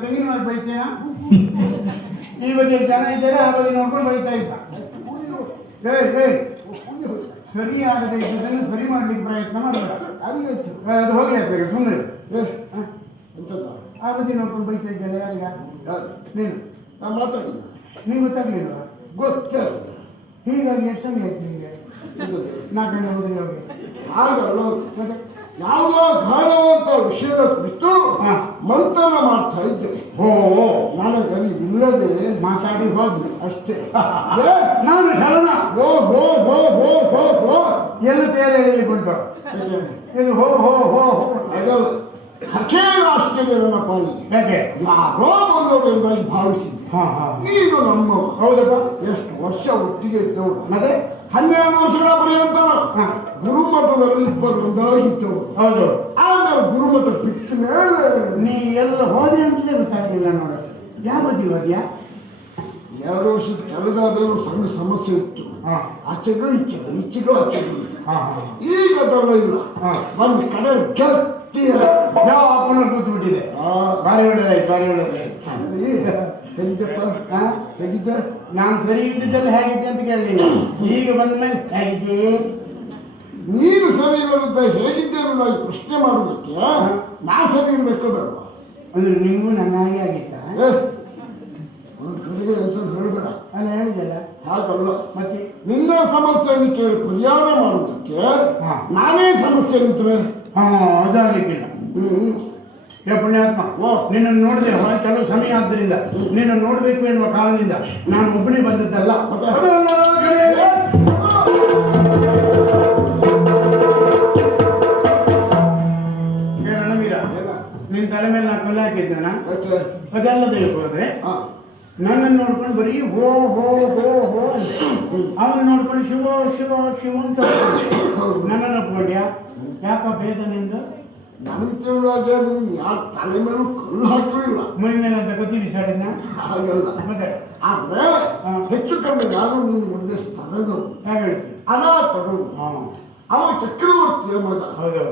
ತೆಂಗಿನ ಮರ ಬೈತೇನ ಈ ಬಗ್ಗೆ ಜನ ಇದ್ದಾರೆ ಆ ಬಗ್ಗೆ ನೋಡ್ಕೊಂಡು ಬೈತಾ ಇದ್ದ. ಸರಿ ಆಗದೆ ಇದ್ದದನ್ನು ಸರಿ ಮಾಡ್ಲಿಕ್ಕೆ ಪ್ರಯತ್ನ ಮಾಡಬೇಡ. ಅದು ಹೋಗ್ಲಿ ಆಗ್ಬೇಕು ಸುಮ್ಮನೆ ಆ ಬಗ್ಗೆ ನೋಡ್ಕೊಂಡು ಬೈತಾ ಇದ್ದಲ್ಲ ಯಾರಿಗ ನೀನು ನಾನು ಮಾತಾಡಿಲ್ಲ. ನೀವು ಗೊತ್ತಾಗ್ಲಿಲ್ಲ ಗೊತ್ತೇ ಹೀಗಾಗಿ ಎಷ್ಟು ಸಮಯ ಆಯ್ತು ನಿಮಗೆ? 4 ಗಂಟೆ ಹೋದ್ರೆ ಹೋಗಿ ಆಗಲ್ಲ. ಯಾವುದೋ ಗಾನವಂತ ವಿಷಯದ ಕುರಿತು ಮಂಥನ ಮಾಡ್ತಾ ಇದ್ದೆ. ನನಗಲ್ಲಿ ಇಲ್ಲದೆ ಮಾತಾಡಿ ಹೋದ್ವಿ ಅಷ್ಟೇ. ನಾನು ಶರಣ ಹೋ ಹೋ ಹೋ ಹೋ ಹೋ ಹೋ ಎಲ್ಲ ತೇರೆ ಎಳಿಲಿಕ್ಕುಂಟು ಇದು ಹೋ ಹೋ ಹೋ ಅದಲ್ಲ ಹಠೇನ ಆಶ್ಚರ್ಯ ನನ್ನ ಪಾಲಿಗೆ. ಯಾಕೆ ಯಾರೋ ಬಂದವರು ಎಂಬುದಾಗಿ ಭಾವಿಸಿದ್ದೆ. ನೀನು ನಮ್ಮ ಹೌದಪ್ಪ. ಎಷ್ಟು ವರ್ಷ ಒಟ್ಟಿಗೆ ಇದ್ದವರು. ಮತ್ತೆ 12 ವರ್ಷಗಳ ಪರ್ಯಂತ ಗುರುಮಠದಲ್ಲಿ ಇಬ್ಬರು ಒಂದಾಗಿದ್ದವರು. ಹೌದು. ಆಮೇಲೆ ಗುರುಮಠ ಬಿಟ್ಟ ಮೇಲೆ ನೀ ಎಲ್ಲ ಹೋದೆ ಅಂತಲೇ ಗೊತ್ತಾಗಲಿಲ್ಲ ನೋಡ. ಯಾವ ಹೋದ್ಯಾ? 2 ವರ್ಷದ ಕೆಳಗಾದರೂ ಸಣ್ಣ ಸಮಸ್ಯೆ ಇತ್ತು. ಆಚೆಗಳು ಇಚ್ಚೆಗಳು ಇಚ್ಚೆಗಳು ಆಚೆಗಳು. ಈಗ ಅದೆಲ್ಲ ಇಲ್ಲ. ಒಂದು ಕಡೆ ಗಟ್ಟಿ ಯಾವ ಅಪ್ಪನ ಕೂತು ಬಿಟ್ಟಿದೆ. ಬಾರಿ ಒಳ್ಳೆದಾಯ್ತು, ಬಾರಿ ಒಳ್ಳೆದಾಯ್ತು. ಹೇಗಿದ್ದಪ್ಪ? ಹೇಗಿದ್ದೆ? ನಾನು ಸರಿ ಇದ್ದಿದ್ದೆಲ್ಲ ಹೇಗಿದ್ದೆ ಅಂತ ಕೇಳಲಿಲ್ಲ. ಈಗ ಬಂದ ಮೇಲೆ ಹೇಗಿದ್ದೆ? ನೀನು ಸರಿ ಇಲ್ಲದಿದ್ದ ಹೇಗಿದ್ದೆ ಅನ್ನೋದಾಗಿ ಪ್ರಶ್ನೆ ಮಾಡೋದಕ್ಕೆ ನಾ ಸರಿ ಇರಬೇಕು ಬೇಡವಾ? ಅಂದ್ರೆ ನಿಮಗೂ ನನ್ನಾಗೆ ಆಗಿತ್ತ? ಒಂದು ಕಡೆಗೆ ಹೆಸರು ಹೇಳಬೇಡ. ಅಲ್ಲ ಹೇಳಿದಲ್ಲ ಹಾಗಲ್ಲ. ಮತ್ತೆ ನಿನ್ನ ಸಮಸ್ಯೆಯನ್ನು ಕೇಳಿ ಪರಿಹಾರ ಮಾಡೋದಕ್ಕೆ ನಾನೇ ಸಮಸ್ಯೆ ನಿಂತರೆ ಅದಾಗಲಿಕ್ಕಿಲ್ಲ. ಪುಣ್ಯಾತ್ಮ, ನಿನ್ನನ್ನು ನೋಡಿದೆ ಕೆಲವು ಸಮಯ ಆದ್ದರಿಂದ ನಿನ್ನ ನೋಡಬೇಕು ಎನ್ನುವ ಕಾರಣದಿಂದ ನಾನು ಒಬ್ಬನೇ ಬಂದದ್ದಲ್ಲ. ರಣವೀರ, ನಿನ್ನ ತಲೆ ಮೇಲೆ ನಾನು ಕಲ್ಲು ಹಾಕಿದ್ದೇನ? ಅದಲ್ಲದೆ ಹೋದ್ರೆ ನನ್ನನ್ನು ನೋಡ್ಕೊಂಡು ಬರೀ ಹೋ ಹೋ ಹೋ ಹೋ ಅವನು ನೋಡ್ಕೊಂಡು ಶಿವ ಶಿವ ಶಿವ ಅಂತ ನನ್ನನ್ನು ಒಪ್ಕೊಂಡ್ಯಾ? ಯಾಕ ಭೇದ ನಿಂದು? ನನಗೆ ತಿಳಿದಾಗ ನೀನು ಯಾರ ತಲೆ ಮೇಲೂ ಕಲ್ಲು ಹಾಕಲಿಲ್ಲ. ಮೈ ಮೇಲೆ ಅಂತ ಗೊತ್ತಿ ಬಿಸಾಡಿದ್ನ? ಹಾಗಲ್ಲ. ಮತ್ತೆ ಆದ್ರೆ ಹೆಚ್ಚು ಕಮ್ಮಿ ನಾನು ನೀನು ಮುಂದೆ ತರದು ಹೇಗೆ ಹೇಳ್ತೀನಿ? ಅನಾಥರು. ಅವ ಚಕ್ರವರ್ತಿಯ ಮಗ. ಹೌದು.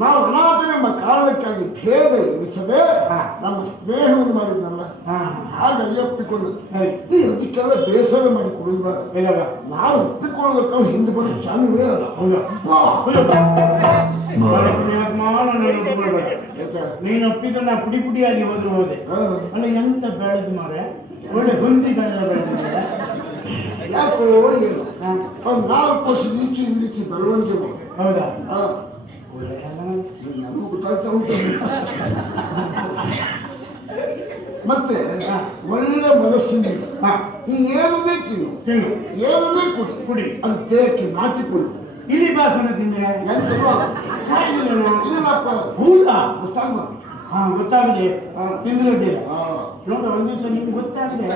ನಾವು ಅನಾಥನೆಂಬ ಕಾರಣಕ್ಕಾಗಿ ಭೇದ ಎನಿಸದೆ ನಮ್ಮ ಸ್ನೇಹವನ್ನು ಮಾಡಿದ್ನಲ್ಲ, ಹಾಗಾಗಿ ಒಪ್ಪಿಕೊಂಡು ಈ ಅದಕ್ಕೆಲ್ಲ ಬೇಸರ ಮಾಡಿಕೊಳ್ಳುವ ನಾವು ಒಪ್ಪಿಕೊಳ್ಳೋದಕ್ಕೆ ಹಿಂದೆ ಬಂದು ಚಾಲುವೇ ಅಲ್ಲ. ನೀನು ಒಪ್ಪಿದ್ರೆ ನಾ ಪುಡಿ ಪುಡಿಯಾಗಿ ಹೋದ್ರು ಹೋದೆ. ಅಲ್ಲ ಎಂತ ಬೆಳೆದು ಮಾರೆ, ಒಳ್ಳೆ ಹೊಂದಿ ಬೆಳೆದ ಬೆಳೆದ ಯಾಕೋ ಇಲ್ಲ. ಒಂದು 4 ವರ್ಷ ಈ ರೀತಿ ಬೆಳವಣಿಗೆ ಮಾಡಿ. ಹೌದಾ? ನಮಗೂ ಗೊತ್ತಾಗ್ತಾ ಉಂಟು. ಮತ್ತೆ ಒಳ್ಳೆ ಮನಸ್ಸಿನಿಂದ ಈ ಏನನ್ನೇ ತಿನ್ನು ಏನನ್ನೇ ಕುಡಿ ಅದು ದೇಹಕ್ಕೆ ನಾಟಿಕೊಳ್ಳಿ. ಇಲಿ ಭಾಷಣ ತಿಂದ್ರೆ ಇಲ್ಲಪ್ಪ. ಹೌದಾ? ಗೊತ್ತಾಗ ಗೊತ್ತಾಗಿದೆ. ತಿಂದ್ರೆ ನೋಡ ಒಂದ್ ದಿವಸ ನಿಮ್ಗೆ ಗೊತ್ತಾಗಿದೆ.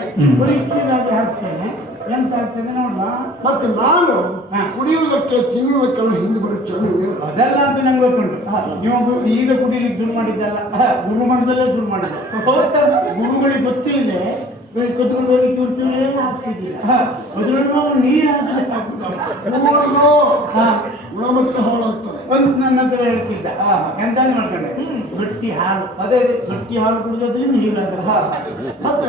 ಪರೀಕ್ಷೆಗಾಗಿ ಹಾಕ್ತೇನೆ, ಎಂತ ಆಗ್ತದೆ ನೋಡ್ವಾ. ಮತ್ತೆ ನಾನು ಕುಡಿಯುವುದಕ್ಕೆ ತಿನ್ನುವುದಕ್ಕೆಲ್ಲ ಹಿಂದೆ ಬರೋ ಚೆಲುವೆ ಅದೆಲ್ಲ ಅಂತ ನಂಗೆ ಗೊತ್ತುಂಟು. ನೀವು ಈಗ ಕುಡಿಲಿಕ್ಕೆ ಶುರು ಮಾಡಿದ್ದಲ್ಲ, ಗುರುಮಠದಲ್ಲೇ ಶುರು ಮಾಡಿದ್ದೆ. ಗುರುಗಳಿಗೆ ಗೊತ್ತಿಲ್ಲದೆ ಕದ್ಕೊಂಡು ಹೋಗಿ ತುರ್ತಿನೇ ಹಾಕ್ತಿದ್ದಿಲ್ಲ. ಅದ್ರಲ್ಲೂ ನೀರು ಗುಣಮಟ್ಟ ಹಾಳಾಗ್ತದೆ ಅಂತ ನನ್ನ ಹತ್ರ ಹೇಳ್ತಿದ್ದ. ಎಂತಾನು ಮಾಡ್ಕೊಂಡೆ, ಗಟ್ಟಿ ಹಾಲು. ಅದೇ ಗಟ್ಟಿ ಹಾಲು ಕುಡಿಯೋದ್ರಿಂದ ಹೀಗಾದ್ರೆ ಮತ್ತೆ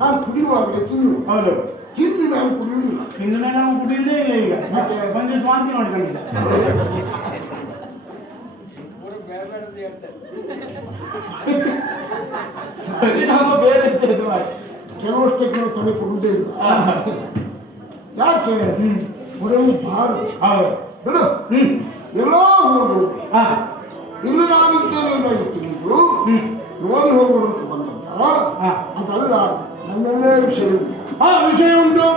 ನಾನು ಕುಡಿಯುವಾಗ ತಿನ್ನು. ಹೌದು. ತಿಂದು ನಾನು ಕುಡಿಯುವುದಿಲ್ಲ. ತಿಂದ ಮೇಲೆ ನಾವು ಕುಡಿಯುವುದೇ ಇಲ್ಲ. ಈಗ ಬಂದು ವಾಂತಿ ಮಾಡ್ಕೊಂಡಿದ್ದ. ಕೆಲವಷ್ಟಕ್ಕೆ ನಾವು ತಲೆ ಕೊಡುವುದೇ ಇಲ್ಲ. ಯಾಕೆ ಹೊರವು ಬಾರು ಬಿಡು. ಎಲ್ಲ ಹೋಗುದು ಇಲ್ಲಿ ನಾವಿದ್ದೇನೆ ತಿಂದು ನೋಡಿ ಹೋಗೋದಕ್ಕೆ ಬಂದಂತ ಅದಲ್ಲ ನನ್ನೆಲ್ಲೇ ವಿಷಯ ಉಂಟು. ವಿಷಯ ಉಂಟು.